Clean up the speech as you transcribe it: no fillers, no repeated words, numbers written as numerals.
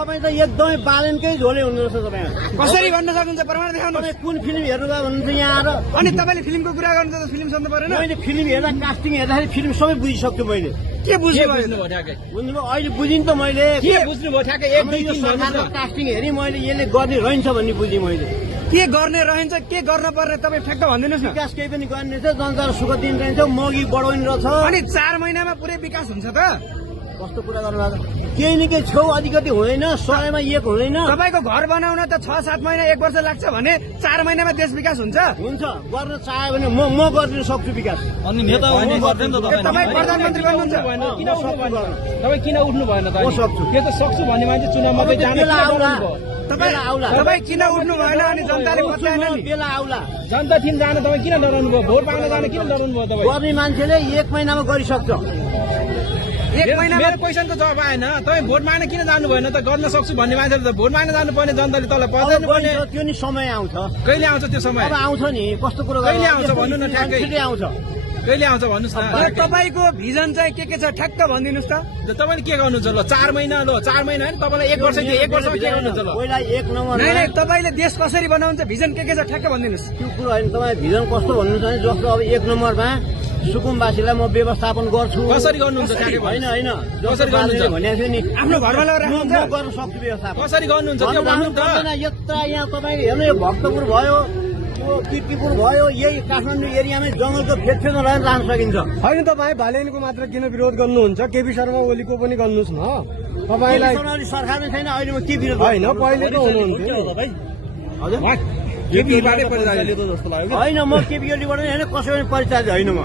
तपाईँ त एकदमै बालनकै झोले हुनुहुन्छ तपाईँ। कसरी भन्न सक्नुहुन्छ प्रमाण देखाउनु। तपाईँ कुन फिल्म हेर्नुभयो भन्नुहुन्छ यहाँ आएर? अनि तपाईँले फिल्मको कुरा गर्नु त फिल्म सोध्नु परेन। मैले फिल्म हेर्दा कास्टिङ हेर्दाखेरि फिल्म सबै बुझिसक्छु मैले। के बुझ्नुभयो बुझ्नुभयो अहिले बुझिन् त मैले। के बुझ्नुभयो ठ्याक्कै एक दुई यो तीन सरकारको कास्टिङ हेरी मैले यसले गर्ने रहन्छ भन्ने बुझेँ मैले। के गर्ने रहन्छ के गर्न पर्ने तपाईँ ठ्याक्क भनिदिनुहोस् न। विकास केही पनि गर्ने रहेछ, जनतालाई सुख दिने रहन्छ, महँगी बढाउने रहेछ। अनि 4 महिनामा पुरै विकास हुन्छ त? कस्तो कुरा गर्नुभएको? केही न केही छेउ अलिकति हुँदैन, सयमा एक हुँदैन। तपाईँको घर बनाउन त 6-7 महिना 1 वर्ष लाग्छ भने 4 महिनामा देश विकास हुन्छ? हुन्छ, गर्न चाह्यो भने म गरिदिन सक्छु विकास। अनि नेता हुनु पर्दैन त तपाईँ प्रधानमन्त्री बन्नुहुन्छ। तपाईँ किन उठ्नु भएन त? म सक्छु। त्यो त सक्छु भन्ने मान्छे चुनावमा चाहिँ जाने बेला आउला, तपाईँ आउला। तपाईँ किन उठ्नु भएन अनि जनताले पत्याएन नि? बेला आउला। जनता थिम जान तपाईँ किन डराउनु भयो? भोट माग्न जान किन डराउनु भयो तपाईँ? गर्ने मान्छेले 1 महिनामा गरिसक्छ। 1 महिनामा मेरो क्वेसनको जवाब आएन। तपाईँ भोट माग्न किन जानु भएन त? गर्न सक्छु भन्ने मान्छेले त भोट माग्न जानु पर्ने, जनताले तल अब पर्दैन पर्ने। गरिन्छ, त्यो नि समय आउँछ। कहिले आउँछ त्यो समय? अब आउँछ नि, कस्तो कुरो कहिले आउँछ भन्नु न ठ्याक्कै। छिटै आउँछ। कहिले आउँछ भन्नुहोस् न। तपाईँको भिजन चाहिँ के छ ठ्याक्क भनिदिनुहोस् त। तपाईँले के गर्नुहुन्छ ल? 4 महिना ल 4 महिना होइन तपाईँलाई 1 वर्ष दियो। 1 वर्षमा के गर्नुहुन्छ ल? पहिला 1 नम्बर नै तपाईँले देश कसरी बनाउनुहुन्छ भिजन के छ ठ्याक्क भनिदिनुहोस्। त्यो कुरो होइन। तपाईँ भिजन कस्तो भन्नुहुन्छ भने जस्तो अब 1 नम्बरमा सुकुमवासीलाई म व्यवस्थापन गर्छु। कसरी गर्नुहुन्छ ठ्याक्कै? होइन होइन, कसरी गर्नुहुन्छ? भनेको थियो नि, आफ्नो घरमा लगेर म राख्नुहुन्छ? गर्न सक्छु व्यवस्थापन। कसरी गर्नुहुन्छ त्यो भन्नु त? यत्र यहाँ तपाईँ हेर्नु, यो भक्तपुर भयो, यो किर्तिपुर भयो, यही काठमाडौँ एरियामै जङ्गलको फेदफेद लगाएर लान सकिन्छ। होइन तपाईँ भालेनको मात्र किन विरोध गर्नुहुन्छ? केपी शर्मा ओलीको पनि गर्नुहोस् न। तपाईँलाई सरकारमै छैन अहिले, म के विरोध होइन पहिले त हुनुहुन्थ्यो। हजुर केपीबाटै परिचय लिएको जस्तो लाग्यो। होइन, म केपी ओलीबाट होइन, कसैबाट परिचय होइन म।